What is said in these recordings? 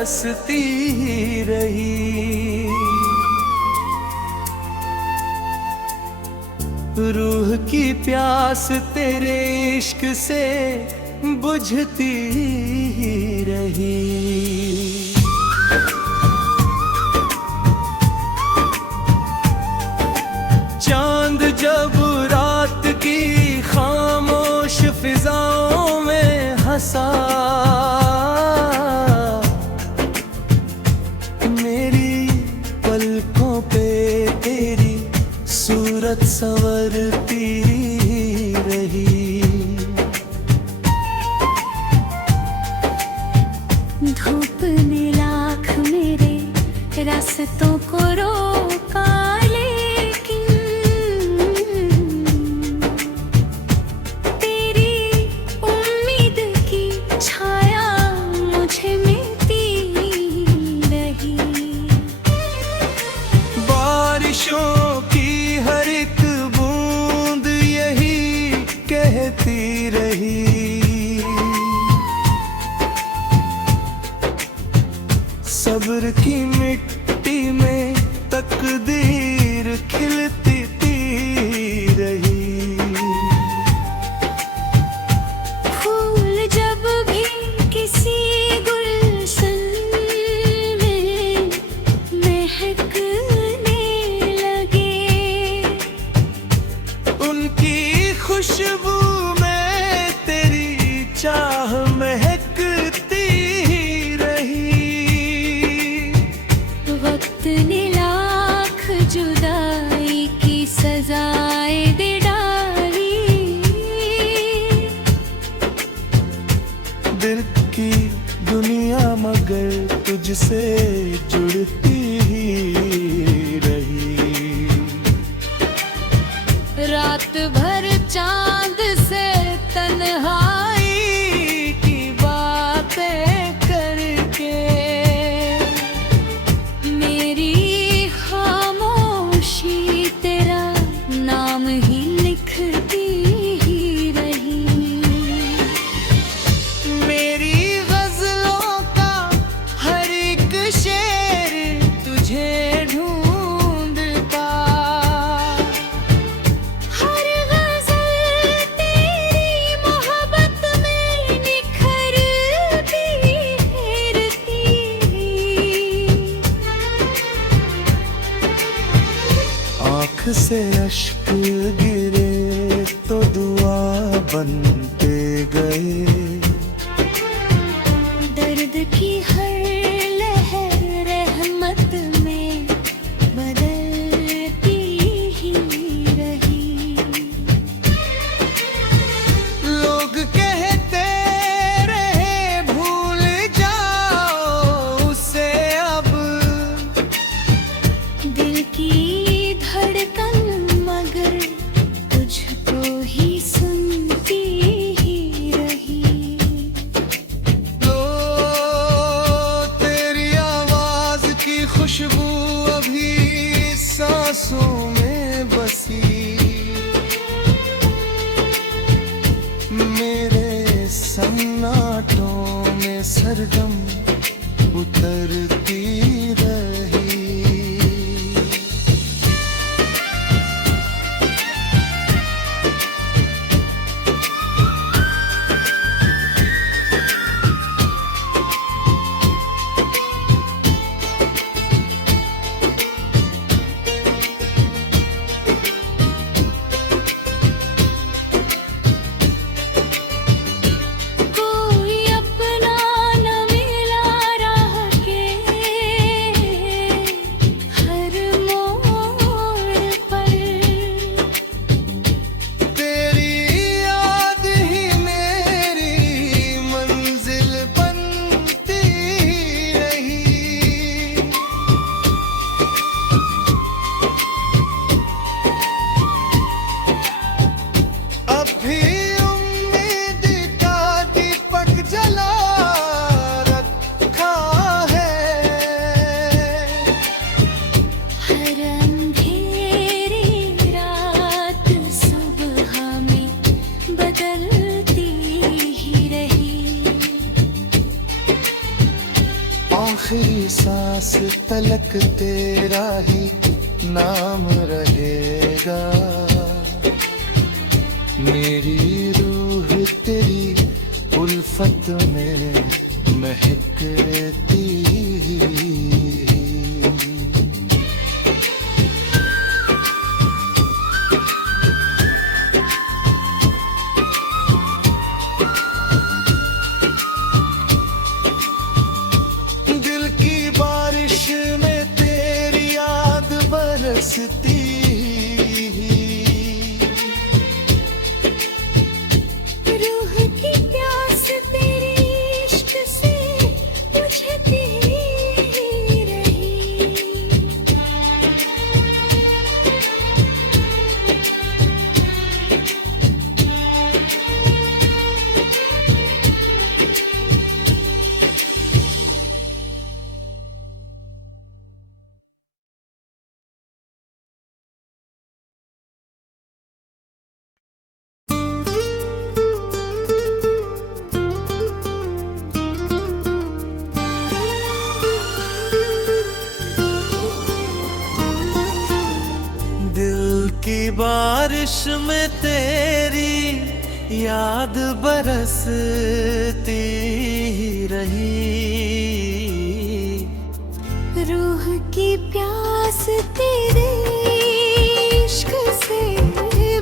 बरसती रही। रूह की प्यास तेरे इश्क से बुझती रही। चांद जब रात की खामोश फिजाओं में हंसा, मेरी पलकों पे तेरी सूरत संवरती रही। धूप ने लाख मेरे रास्तों को रोका, लेकिन तेरी उम्मीद की छाया मुझे मिलती रही। बारिशों की हर एक बूंद यही कहती रही। सब्र की मिट्टी में तकदीर खिलती रही। फूल जब भी किसी गुलशन में महकने लगे, उनकी खुशबू में तेरी चाह महकती रही। वक्त ने लाख जुदाई की सजाएं दे डाली। दिल की दुनिया मगर तुझसे जुड़ती रही। रात भर चांद से तन्हाई की बातें करके मेरी खामोशी तेरा नाम ही लिखती ही रही। मेरी गजलों का हर एक शेर तुझे ढूंढता। हर गज़ल तेरी मोहब्बत में निखरती रहती। आँख से अश्क गिरे तो दुआ बनते गए। दर्द की हर लहर रहमत में बदलती ही रही। लोग कहते रहे भूल जाओ उसे, अब दिल की धड़कन मगर तुझको ही सुनती ही रही। लो तेरी आवाज की खुशबू अभी सांसों में बसी। मेरे सन्नाटों में सरगम उतरती रही। कोई अपना न मिला राह के सांस तलक तेरा ही नाम रहेगा। मेरी रूह तेरी उल्फत में महकती। दिल की बारिश में तेरी याद बरसती। रूह की प्यास तेरे इश्क से बुझती रही। दिल की बारिश में तेरी याद बरसती रही। रूह की प्यास तेरे इश्क से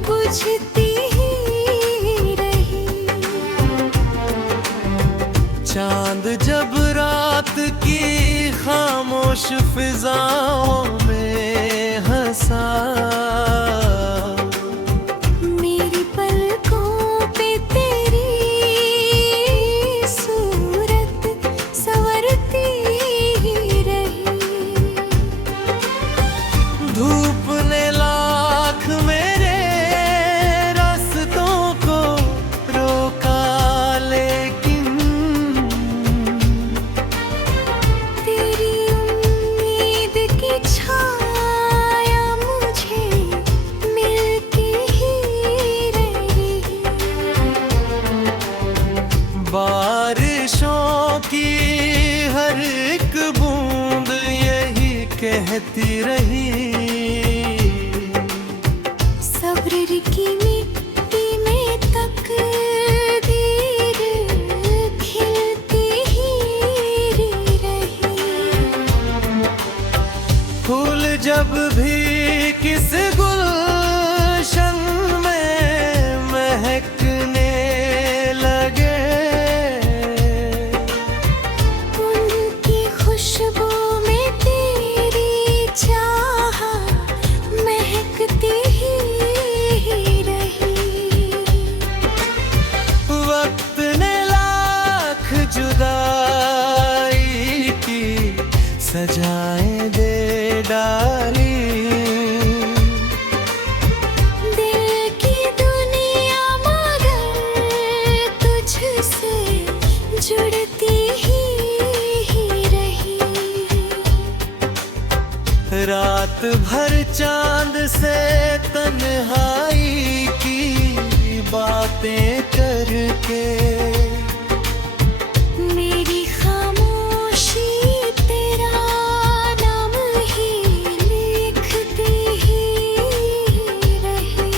बुझती रही। चांद जब रात की खामोश फिजाओं में हंसा। मेरी पलकों पे तेरी सूरत संवरती रही। धूप ने लाख मेरे रास्तों को रोका, लेकिन तेरी उम्मीद की छाया मुझे मिलती ही रही। बारिशों की हर एक बूंद यही कहती रही। सब्र की मिट्टी में तकदीर खिलती ही रही। फूल जब भी किस गुलशन में महकने लगे, उनकी खुशबू में तेरी चाहत महकती ही रही। वक्त ने लाख जुदाई की सजाएं दे डाली। दिल की दुनिया मगर तुझसे जुड़ती ही रही। रात भर चांद से तन्हाई की बातें करके मेरी खामोशी तेरा नाम ही लिखती ही रही।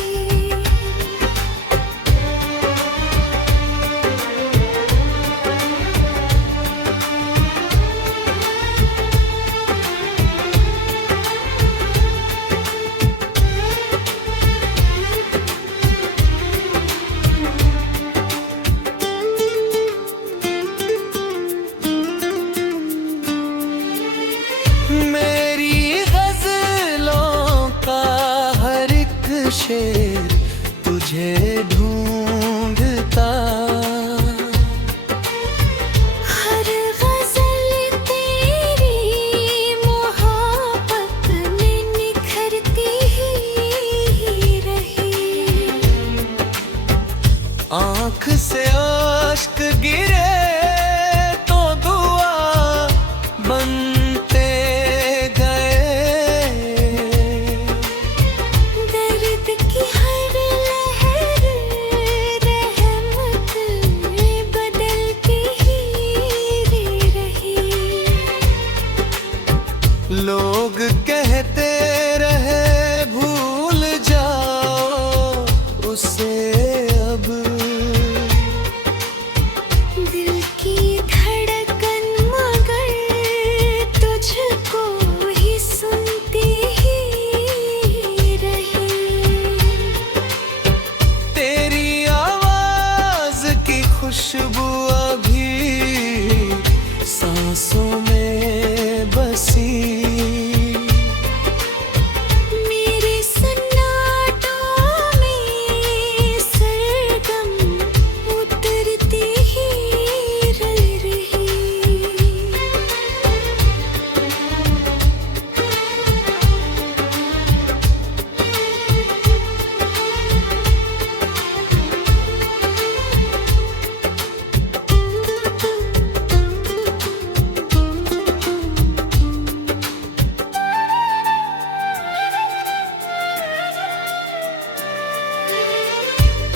मेरी गजलों का हर एक शेर तुझे ढूंढता। हर गजल तेरी मोहब्बत में निखरती ही रही। आँख से आश्क गिरे तो दुआ बनते गए। दर्द की लोग कहते रहे भूल जाओ उसे अब। दिल की धड़कन मगर तुझको ही सुनती ही रही। तेरी आवाज की खुशबू अभी सांसों में बसी। मेरे सन्नाटों में सरगम उतरती ही रही।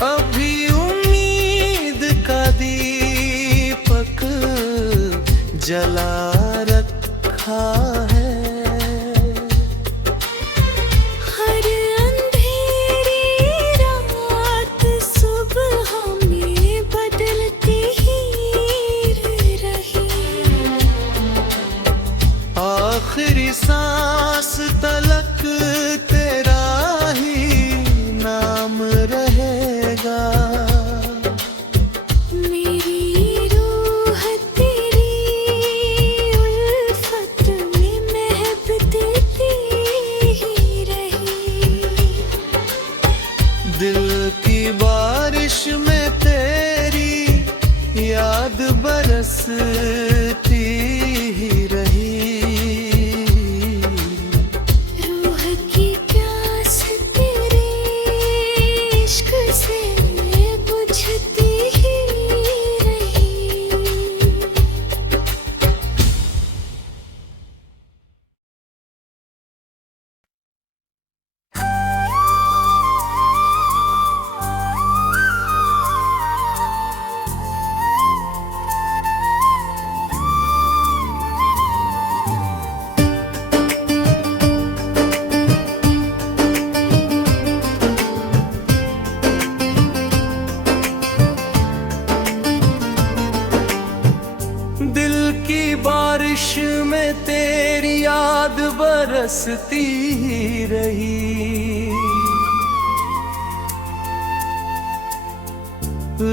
अभी उम्मीद का दीपक जला रखा है। हर अंधेरी रात सुबह में बदलती ही रही। आखिरी सांस तलक तेरा ही नाम रहेगा। मेरी रूह तेरी उल्फत में महकती ही रही। दिल की बारिश में तेरी याद बरसती ही रही। रूह की प्यास तेरे इश्क से बुझती ही रही। दिल की बारिश में तेरी याद बरसती ही रही।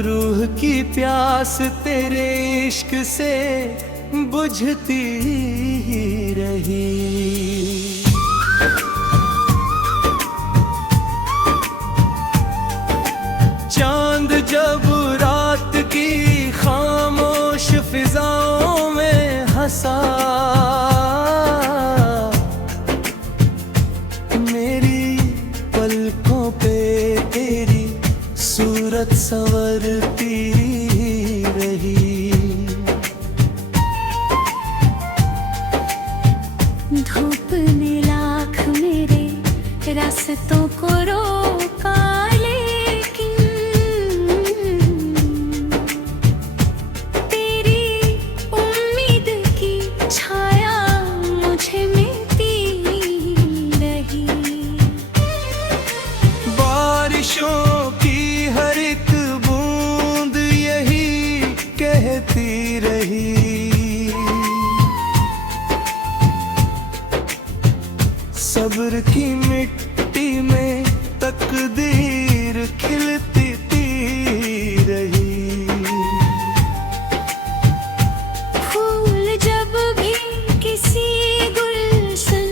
रूह की प्यास तेरे इश्क से बुझती ही रही। चांद जब रात की खामोश फिजाओं में हंसा, मेरी पलकों पे तेरी सूरत संवरती रही। धूप ने लाख मेरे रास्तों को रोका, लेकिन तेरी उम्मीद की छाया मुझे मिलती रही। बारिशों की हर एक बूंद यही कहती रही। सब्र की मिट्टी में तकदीर खिलती रही। फूल जब भी किसी गुलशन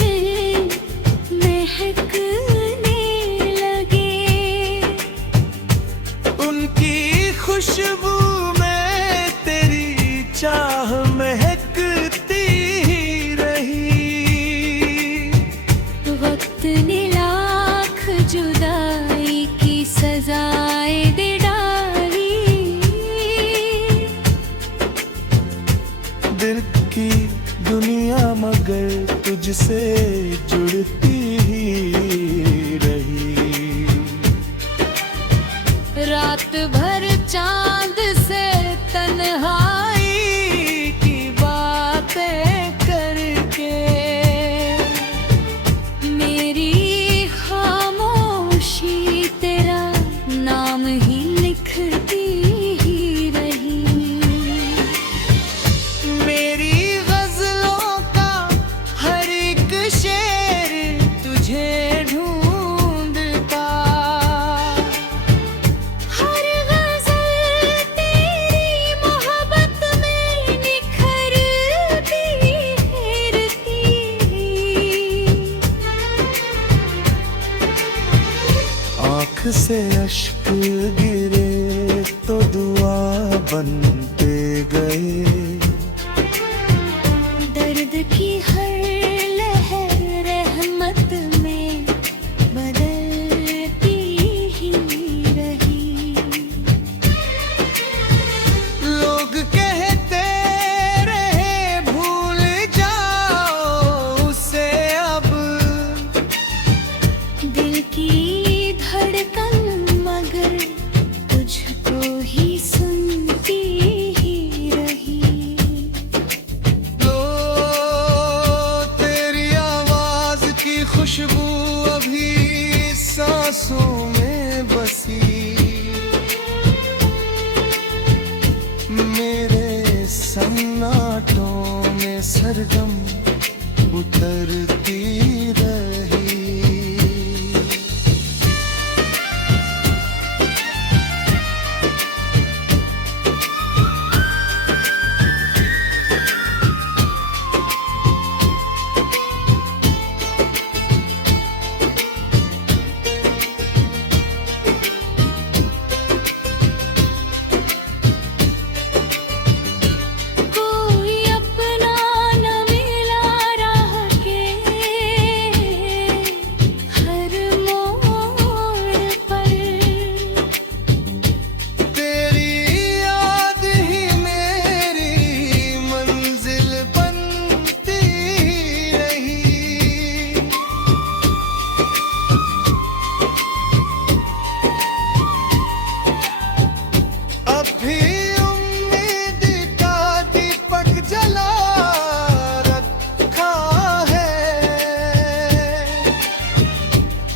में महकने लगे, उनकी खुशबू में तेरी चाह महकती रही। वक्त ने लाख जुदाई की सजाएं दे डाली। दिल की दुनिया मगर तुझसे जुड़ती ही रही। रात भर चांद से तन्हाई की बातें करती से अश्क गिरे तो दुआ बनते गए। दर्द की हर लहर रहमत में बदलती ही रही। लोग कहते रहे भूल जाओ उसे, अब दिल की धड़कन मगर तुझको ही सुनती ही रही। लो तेरी आवाज की खुशबू अभी सांसों में बसी, मेरे सन्नाटों में सरगम उतरती रही। कोई अपना न मिला राह के हर मोड़ पर। तेरी याद ही मेरी मंजिल बनती रही। अब भी उम्मीद का दीपक जला रखा है।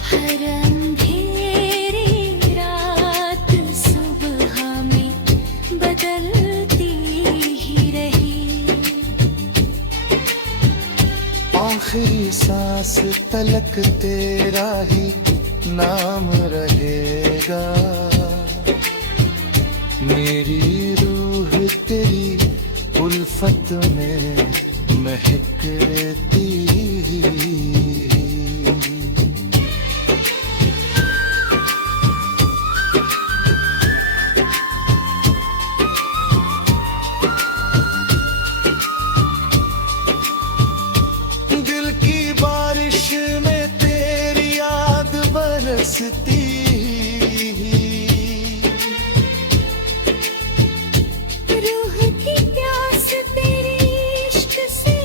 हर अंधेरी रात सुबह में बदलती ही रही। आखिरी सांस तलक तेरा ही नाम रहेगा। मेरी रूह तेरी उल्फत में महकती। दिल की बारिश में तेरी याद बरसती। रूह की प्यास तेरे इश्क से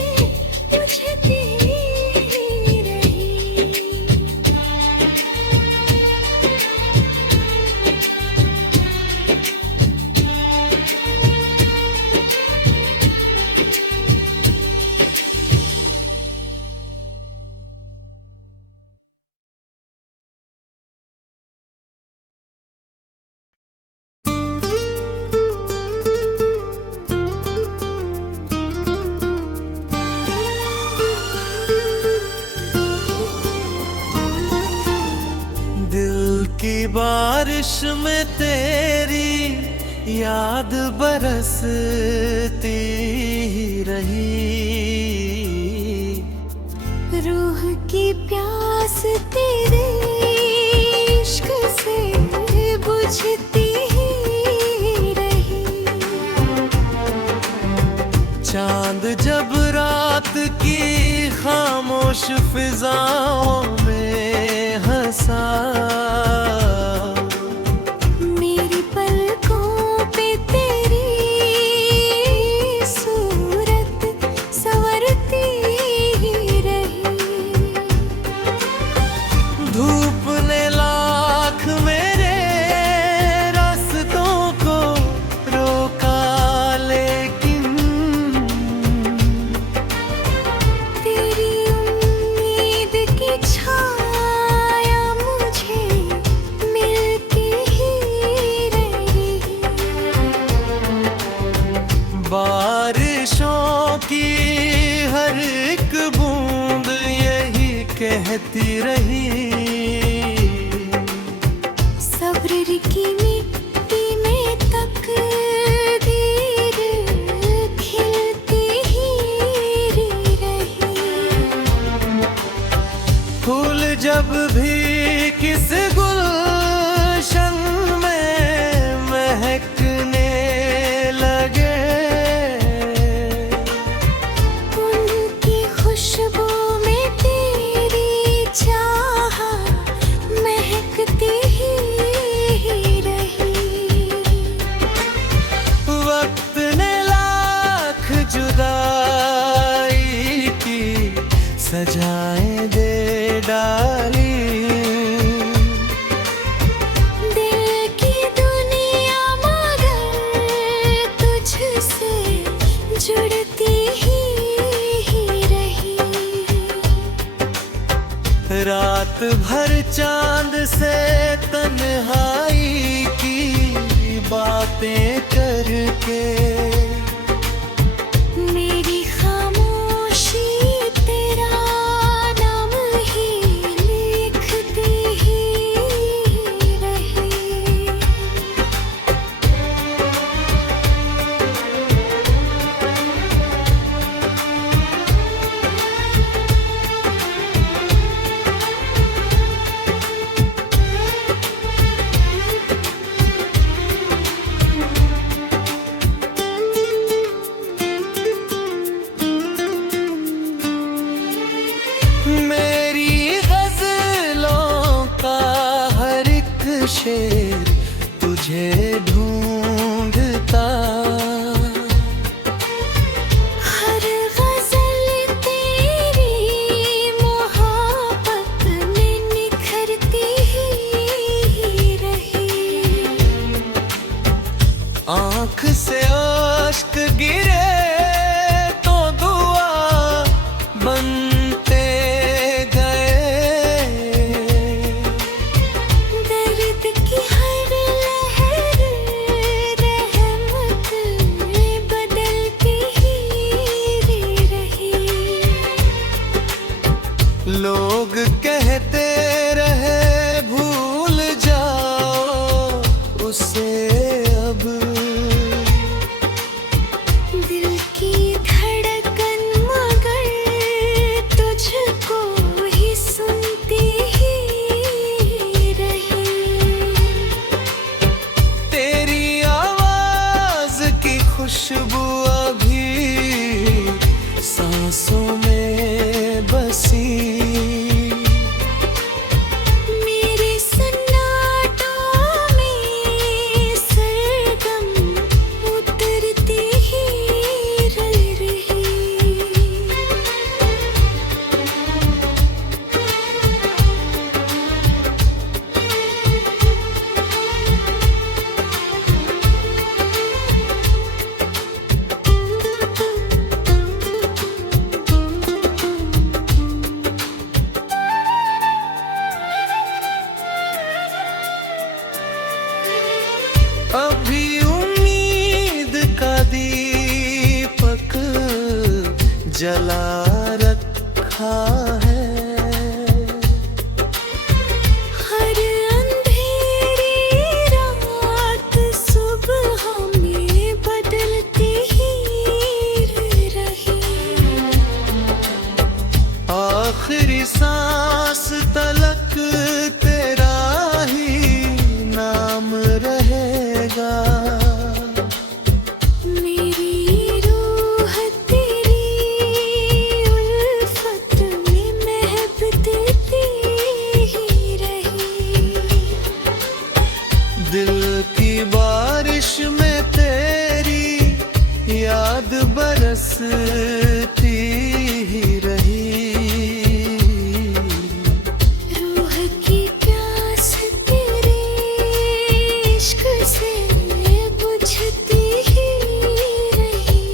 बुझती ही रही। दिल की बारिश में तेरी याद बरसती ही रही। रूह की प्यास तेरे इश्क से बुझती ही रही। चांद जब रात की खामोश फिजाओं में हंसा, मेरी पलकों पे तेरी सूरत संवरती ही रही। धूप ने लाख मेरे रास्तों को रोका, लेकिन तेरी उम्मीद की छाया मुझे मिलती ही रही। बारिशों की हर एक बूंद यही कहती रही। सब्र की मिट्टी में तकदीर खिलती ही रही। फूल जब भी किस गुल रात भर चांद से तन्हाई की बातें करके मेरी खामोशी तेरा नाम ही लिखती ही रही। मेरी गजलों का हर एक शेर तुझे ढूंढता, हर गज़ल तेरी मोहब्बत में निखरती ही रही। आँख से आश्क गिरे तो दुआ बनते गए, दर्द की हर लहर रहमत में बदलती ही रही। लोग कहते रहे भूल जाओ उसे अब, दिल की धड़कन मगर तुझको ही सुनती ही रही। तेरी आवाज की खुशबू अभी सांसों में बसी, मेरे सन्नाटों में सरगम उतरती ही रही। अभी उम्मीद का दीपक जला रखा है, हर अंधेरी रात सुबह में बदलती ही रही। आखिरी सांस तलक तेरा ही नाम रहेगा, मेरी रूह तेरी उल्फत में महकती ही रही। दिल की बारिश में तेरी याद बरसती ही रही। रूह की प्यास तेरे इश्क से बुझती ही रही।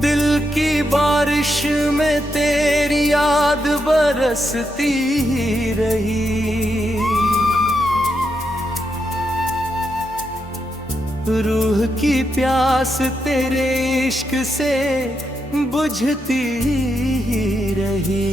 दिल की बारिश में तेरी याद बरसती ही रही। रूह की प्यास तेरे इश्क से बुझती ही रही।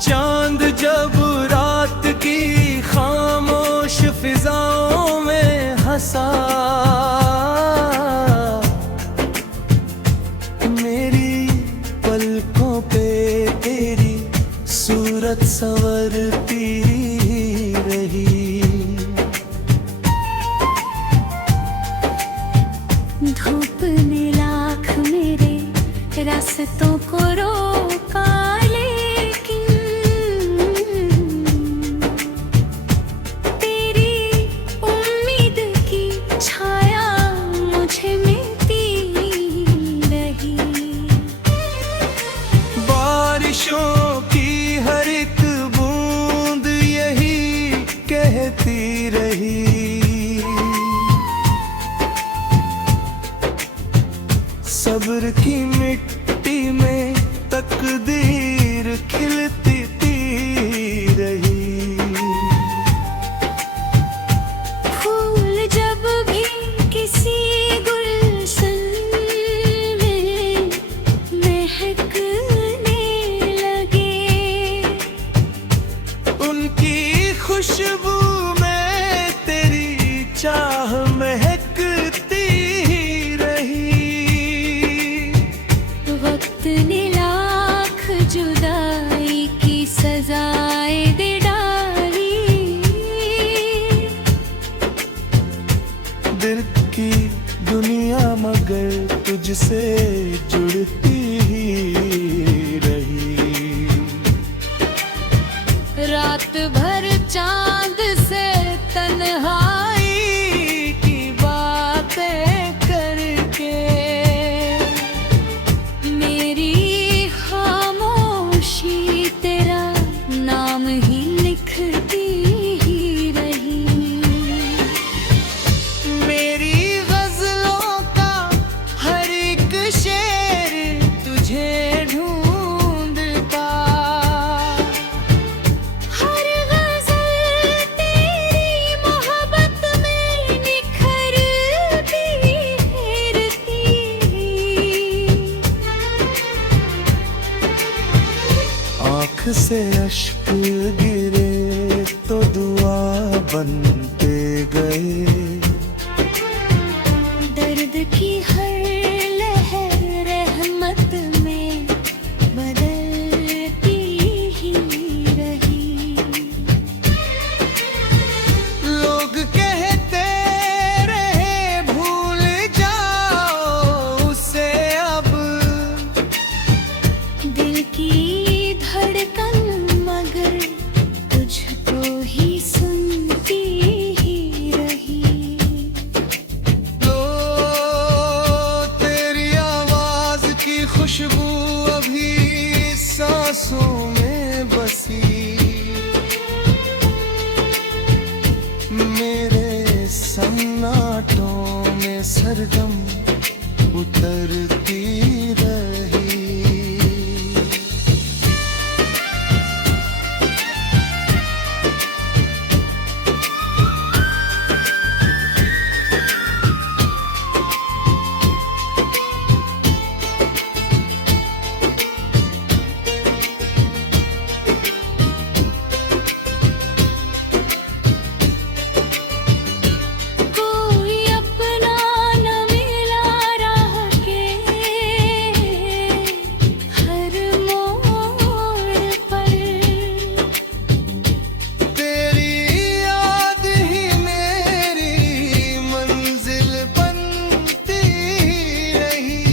चांद जब रात की खामोश फिजाओं में हंसा, मेरी पलकों पे तेरी सूरत संवरती रही। धूप ने रास्तों को रोका, लेकिन तेरी उम्मीद की छाया मुझे मिलती रही। बारिशों की हर एक बूंद यही कहती रही, सब्र की मिट्टी में तकदीर खिलती रही। फूल जब भी किसी गुलशन में महकने लगे, उनकी खुशबू में तेरी चाह महकती रही। वक्त ने लाख जुदाई की सजाएं दे डाली, दिल की दुनिया मगर तुझसे जुड़ती ही रही। रात भर चांद से तन्हाई की बातें करके मेरी खामोशी तेरा नाम ही लिखती ही रही। मेरी गजलों का हर एक शेर तुझे ढूंढता, हर गजल तेरी मोहब्बत में निखरती रहती। आँख से अश्क गिरे तो दुआ बनते गए, दर्द की हर लहर रहमत में बदलती ही रही। लोग कहते रहे भूल जाओ उसे, अब दिल की धड़कन मगर तुझको ही सुनती ही रही। तो तेरी आवाज की खुशबू अभी सांसों में बसी, मेरे सन्नाटों में सरगम उतरती रही। कोई अपना न मिला राह के हर मोड़ पर, तेरी याद ही मेरी मंजिल बनती रही।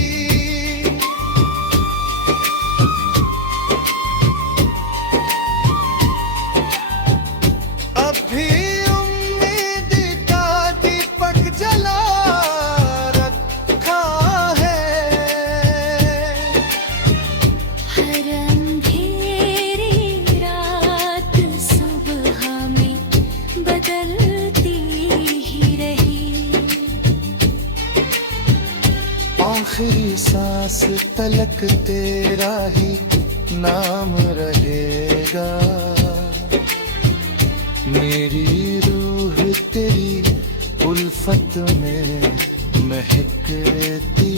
अब भी उम्मीद का दीपक जला रखा है, हर अंधेरी रात सुबह में बदलती ही रही। आखिरी सांस तलक तेरा ही नाम रहेगा, मेरी रूह तेरी उल्फत में महकती